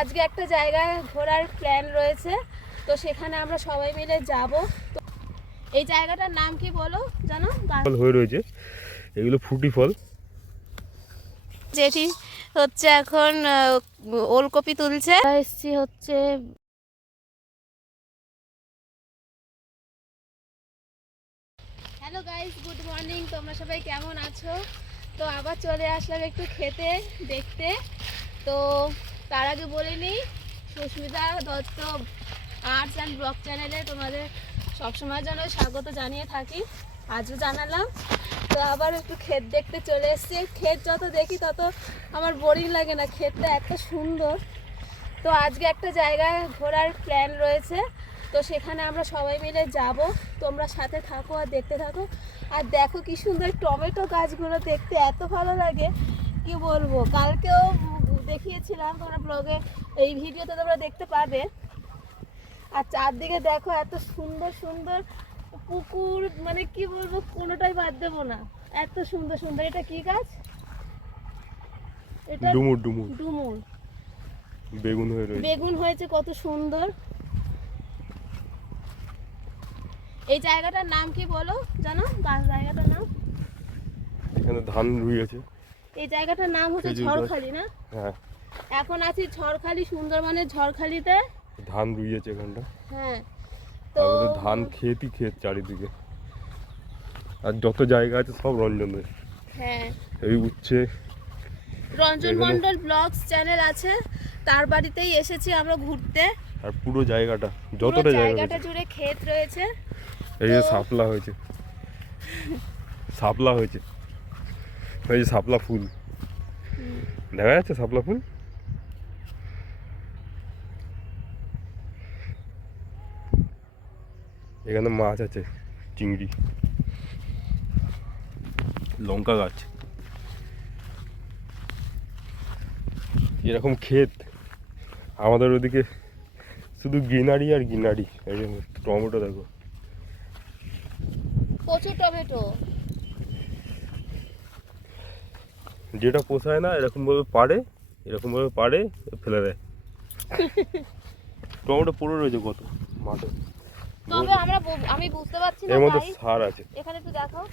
আজকে একটা জায়গায় ঘোরার প্ল্যান রয়েছে তো সেখানে আমরা সবাই মিলে যাব। তো এই জায়গাটার নাম কি বলো জানো? ফল হয়ে রয়েছে। এগুলো ফুটি ফল। যেটি হচ্ছে এখন আহ, ওলকপি তুলছে। এসছি হচ্ছে হ্যালো গাইস গুড মর্নিং তোমরা সবাই কেমন আছো? তো আবার চলে আসলাম একটু খেতে দেখতে। তো তার আগে বলে নিই, Susmita Dutta arts and blog চ্যানেলে তোমাদের সবসময় যেন স্বাগত জানিয়ে থাকি। আজও জানালাম। তো আবার একটু ক্ষেত দেখতে চলে এসেছি। ক্ষেত যত দেখি তত আমার বোরিং লাগে না, ক্ষেতটা এত সুন্দর। তো আজকে একটা জায়গায় ঘোরার প্ল্যান রয়েছে। তো সেখানে আমরা সবাই মিলে যাব। তোমরা সাথে থাকো আর দেখতে থাকো। আর দেখো কি সুন্দর টমেটো গাছগুলো দেখতে, এত ভালো লাগে। কি বলব? কালকেও দেখিয়েছিলাম তোমরা ব্লগে এই ভিডিওতে তোমরা দেখতে পাবে আর চারদিকে দেখো এত সুন্দর সুন্দর পুকুর মানে কি বলব কোনোটাই বাদ দেবো না। এত সুন্দর সুন্দর। এটা কি গাছ? এটা ডুমুর ডুমুর। ডুমুর। বেগুন হয়ে রয়েছে। বেগুন হয়েছে কত সুন্দর। এই জায়গাটার নাম কি বলো? জানো? গাছ জায়গাটার নাম? এখানে ধান রুই আছে। এই জায়গাটার নাম হচ্ছে ঝড়খালি না? হ্যাঁ। এখন আছি ঝড়খালি সুন্দরবনের ঝড়খালিতে। ধান রুইয়েছে এখানটা। হ্যাঁ। তো ধান ক্ষেতই ক্ষেত চারিদিকে। আর যত জায়গা আছে সব রঞ্জনের। হ্যাঁ। এই উচ্ছে রঞ্জন মন্ডল ব্লগস চ্যানেল আছে। তার বাড়িতেই এসেছি আমরা ঘুরতে। আর পুরো জায়গাটা যতটা জায়গাটা জুড়ে ক্ষেত রয়েছে। এই যে শাপলা হয়েছে। শাপলা হয়েছে। এই যে শাপলা ফুল। দেখা যাচ্ছে শাপলা ফুল? এখানে মাছ আছে চিংড়ি। লঙ্কা গাছ। এরকম ক্ষেত। আমাদের ওদিকে শুধু গ্রিনারি আর গ্রিনারি। এই যে টমেটো দেখো। প্রচুর টমেটো। যেটা পোষায় না এরকমভাবে পারে এরকমভাবে পারে ফেলে দেয়। টমেটো পড়ে রয়েছে কত? মাঠে। তবে আমরা আমি বুঝতে পারছি না এর মধ্যে সার আছে। এখানে একটু দেখাও।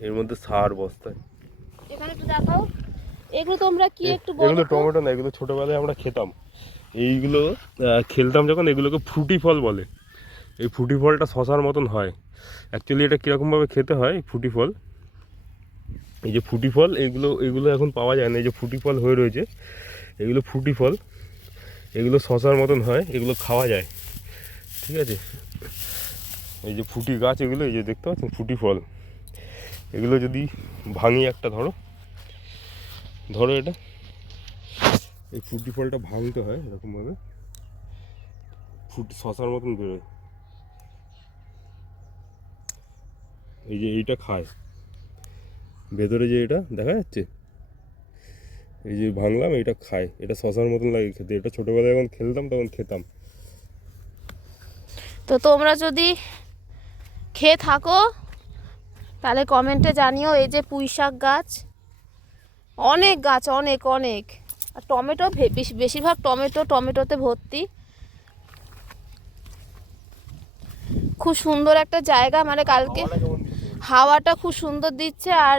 এর মধ্যে সার বস্তায়। এখানে একটু দেখাও। এগুলো তোমরা কি একটু বলো এগুলো টমেটো না এগুলো ছোটবেলায় আমরা খেতাম। এইগুলো খেলতাম যখন এগুলোকে ফ্রুটি ফল বলে। এই ফ্রুটি ফলটা শশার মতন হয়। অ্যাকচুয়ালি এটা কীরকমভাবে খেতে হয় ফুটি ফল? এই যে ফুটি ফল, এগুলো এগুলো এখন পাওয়া যায় না। এই যে ফুটি ফল হয়ে রয়েছে, এগুলো ফুটি ফল, এগুলো শশার মতন হয়, এগুলো খাওয়া যায়। ঠিক আছে? এই যে ফুটি গাছ, এগুলো, এই যে দেখতে পাচ্ছেন, ফুটি ফল। এগুলো যদি ভাঙি একটা, ধরো ধরো এটা, এই ফুটি ফলটা ভাঙতে হয় এরকমভাবে, ফুট, শশার মতন বেরোয়। এই যে এইটা খায়। ভেতরে যে এটা দেখা যাচ্ছে? এই যে ভাঙলাম এটা খায় এটা শশার মতন লাগে খেতে। এটা ছোটোবেলায় যখন খেলতাম, তখন খেতাম। তো তোমরা যদি খেয়ে থাকো, তাহলে কমেন্টে জানিও এই যে পুঁই শাক গাছ। অনেক গাছ, অনেক অনেক। আর টমেটো বেশিরভাগ টমেটো, টমেটোতে ভর্তি। খুব সুন্দর একটা জায়গা মানে কালকে হাওয়াটা খুব সুন্দর দিচ্ছে আর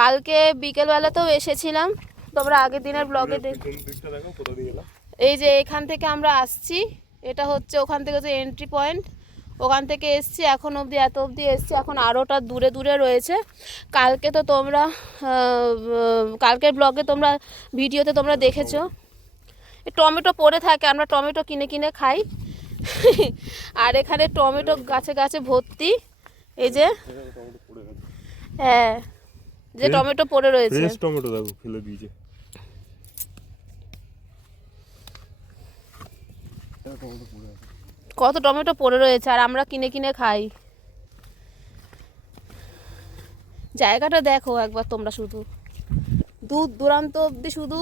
কালকে বিকেলবেলাতেও এসেছিলাম। তোমরা আগের দিনের ব্লগে এই যে এখান থেকে আমরা আসছি এটা হচ্ছে ওখান থেকে যে এন্ট্রি পয়েন্ট ওখান থেকে এসছি এখন অবধি এত অবধি এসছি এখন আরোটা দূরে দূরে রয়েছে। কালকে তো তোমরা কালকের ব্লগে তোমরা ভিডিওতে তোমরা দেখেছ। টমেটো পড়ে থাকে আমরা টমেটো কিনে কিনে খাই। আর এখানে টমেটো গাছে গাছে ভর্তি। এই যে? হ্যাঁ। যে টমেটো পড়ে রয়েছে। ফ্রেশ টমেটো দেখো ফেলে দিয়েছে। কত টমেটো পড়ে রয়েছে আর আমরা কিনে কিনে খাই। জায়গাটা দেখো একবার তোমরা শুধু। দূর দূরান্ত অবধি শুধু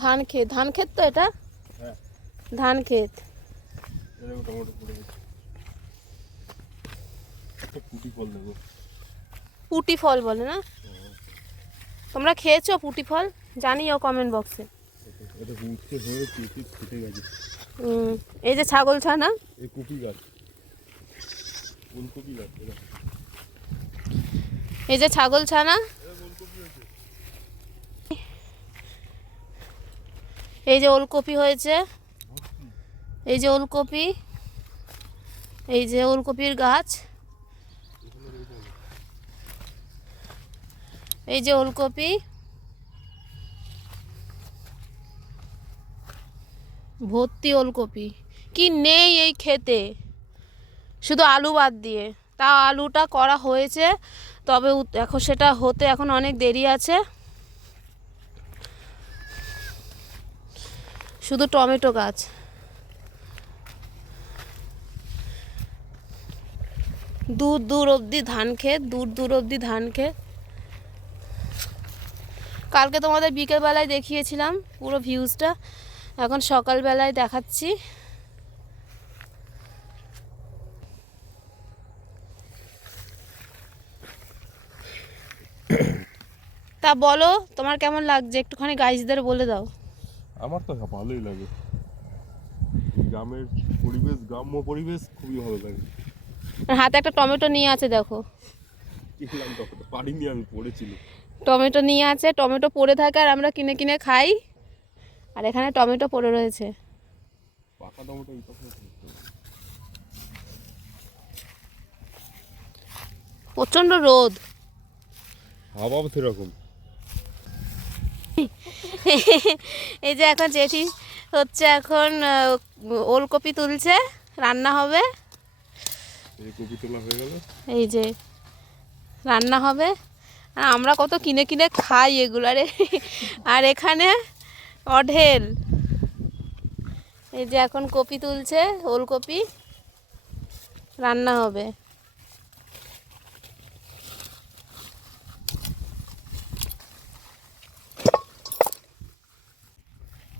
ধান ক্ষেত ধান ক্ষেত তো এটা? হ্যাঁ। ধান ক্ষেত এই দেখো টমেটো পড়ে গেছে একটা পুটি ফল বলে না? তোমরা খেয়েছো পুটি ফল? জানিও কমেন্ট বক্সে এটা এই যে ছাগল ছানা। এই এই যে ছাগল ছানা। এই যে ওলকপি হয়েছে। এই যে ওলকপি। এই যে ওলকপির গাছ। এই যে ওলকপি। ভর্তি ওলকপি। কি নেই এই খেতে। শুধু আলু বাদ দিয়ে। তা আলুটা করা হয়েছে, তবে এখন সেটা হতে এখন অনেক দেরি আছে। শুধু টমেটো গাছ। দূর দূর অবধি ধান ক্ষেত, দূর দূর অবধি ধান ক্ষেত। কালকে তোমাদের বিকেলবেলায় দেখিয়েছিলাম পুরো ভিউজটা এখন সকালবেলায় দেখাচ্ছি। তা বলো তোমার কেমন লাগছে? একটুখানি গাইজদের বলে দাও। আমার তো ভালোই লাগে। গ্রামের পরিবেশ গ্রাম্য পরিবেশ খুবই ভালো লাগে। হাতে একটা টমেটো নিয়ে আছে দেখো। পারিনি আমি পড়েছিল। টমেটো নিয়ে আছে টমেটো পড়ে থাকে আর আমরা কিনে কিনে খাই। আর এখানে টমেটো পড়ে রয়েছে। প্রচণ্ড রোদ। সেরকম এই যে এখন জেঠি হচ্ছে এখন ওলকপি তুলছে রান্না হবে। এই যে রান্না হবে। আর আমরা কত কিনে কিনে খাই এগুলো, আরে। আর এখানে অঢেল। এই যে এখন কপি তুলছে, ওলকপি। রান্না হবে।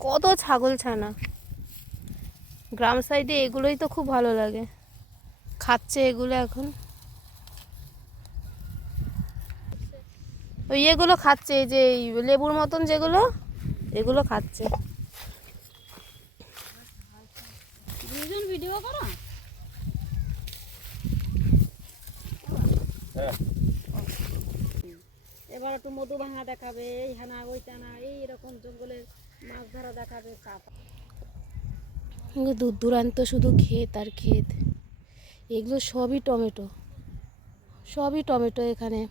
কত ছাগল ছানা। গ্রাম সাইডে এগুলোই তো খুব ভালো লাগে। খাচ্ছে এগুলো এখন। ওই এগুলো খাচ্ছে এই যে এই লেবুর মতন যেগুলো এগুলো খাচ্ছে। দুজন ভিডিও করো। হ্যাঁ। এবার একটু মধু ভাঙা দেখাবে এই হানা ওই টানা এইরকম জঙ্গলের মাছ ধরা দেখাবে এগুলো দূর দূরান্ত শুধু ক্ষেত আর ক্ষেত। এগুলো সবই টমেটো। সবই টমেটো এখানে।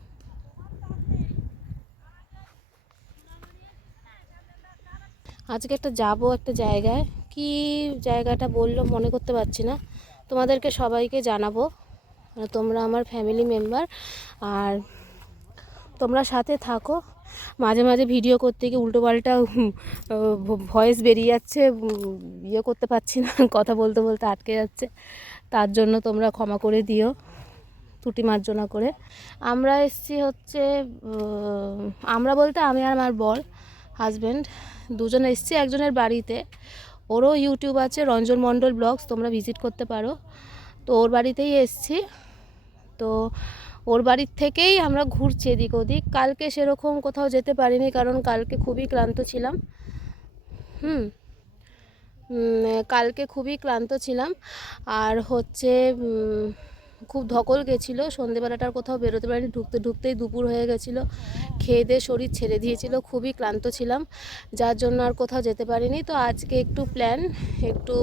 আজকে একটা যাব একটা জায়গায়। কি জায়গাটা বলল মনে করতে পারছি না। তোমাদেরকে সবাইকে জানাব। তোমরা আমার ফ্যামিলি মেম্বার আর তোমরা সাথে থাকো। মাঝে মাঝে ভিডিও করতে গিয়ে উল্টোপাল্টা ভয়েস বেরিয়ে যাচ্ছে ইয়ে করতে পারছি না, কথা বলতে বলতে আটকে যাচ্ছে। তার জন্য তোমরা ক্ষমা করে দিও, ত্রুটি মার্জনা করে। আমরা এসছি হচ্ছে আমরা বলতে আমি আর আমার বর। হাজব্যান্ড দুজন এসছি, একজনের বাড়িতে। ওরও ইউটিউব আছে, রঞ্জন মণ্ডল ব্লগস, তোমরা ভিজিট করতে পারো। তো ওর বাড়িতেই এসছি। তো ওর বাড়ির থেকেই আমরা ঘুরছি এদিক ওদিক। কালকে সেরকম কোথাও যেতে পারিনি, কারণ কালকে খুবই ক্লান্ত ছিলাম। হুম কালকে খুবই ক্লান্ত ছিলাম। আর হচ্ছে খুব ধকল গেছিল, সন্ধেবেলাটার কোথাও বেরোতে পারিনি, ঢুকতে ঢুকতেই দুপুর হয়ে গেছিল। খেয়ে দিয়ে শরীর ছেড়ে দিয়েছিল, খুবই ক্লান্ত ছিলাম, যার জন্য আর কোথাও যেতে পারিনি। তো আজকে একটু প্ল্যান একটু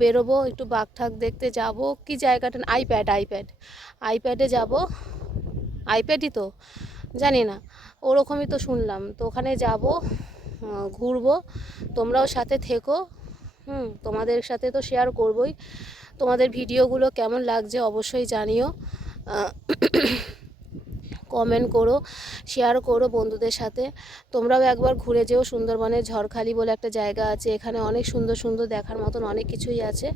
বেরোবো, একটু বাঘ ঠাক দেখতে যাব। কি জায়গাটা? আইপ্যাড আইপ্যাড আইপ্যাডে যাব। আইপ্যাডই তো, জানি না, ওরকমই তো শুনলাম। তো ওখানে যাব ঘুরবো, তোমরাও সাথে থেকো। হুম, তোমাদের সাথে তো শেয়ার করবই। তোমাদের ভিডিওগুলো কেমন লাগছে অবশ্যই জানিও। কমেন্ট করো শেয়ার করো বন্ধুদের সাথে। তোমরাও একবার ঘুরে যেও সুন্দরবনের ঝড়খালি বলে একটা জায়গা আছে। এখানে অনেক সুন্দর সুন্দর দেখার মতন অনেক কিছুই আছে।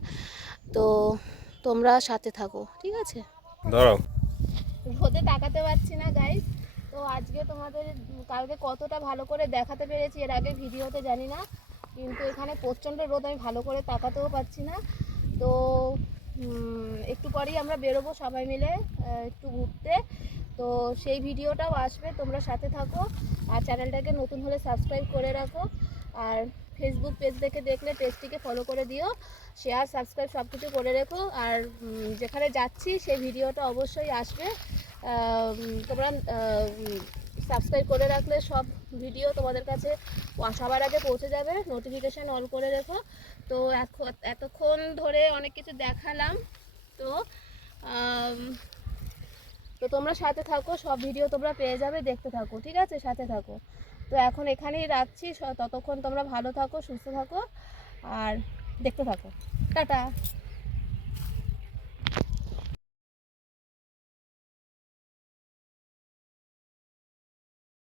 তো তোমরা সাথে থাকো ঠিক আছে? রোদে তাকাতে পারছি না গাইস তো আজকে তোমাদের কালকে কতটা ভালো করে দেখাতে পেরেছি এর আগে ভিডিওতে জানি না। কিন্তু এখানে প্রচণ্ড রোদ আমি ভালো করে তাকাতেও পারছি না। তো একটু পরেই আমরা বেরোবো সবাই মিলে একটু ঘুরতে। তো সেই ভিডিওটাও আসবে, তোমরা সাথে থাকো। আর চ্যানেলটাকে নতুন হলে সাবস্ক্রাইব করে রাখো। আর ফেসবুক পেজ থেকে দেখলে পেজটিকে ফলো করে দিও। শেয়ার সাবস্ক্রাইব সব কিছু করে রেখো। আর যেখানে যাচ্ছি, সেই ভিডিওটা অবশ্যই আসবে। তোমরা সাবস্ক্রাইব করে রাখলে সব ভিডিও তোমাদের কাছে সবার আগে পৌঁছে যাবে। নোটিফিকেশান অল করে রেখো। তো এখন, এতক্ষণ ধরে অনেক কিছু দেখালাম, তো তো তোমরা সাথে থাকো, সব ভিডিও তোমরা পেয়ে যাবে, দেখতে থাকো, ঠিক আছে? সাথে থাকো। তো এখন এখানেই রাখছি ততক্ষণ তোমরা ভালো থাকো, সুস্থ থাকো, আর দেখতে থাকো। টাটা!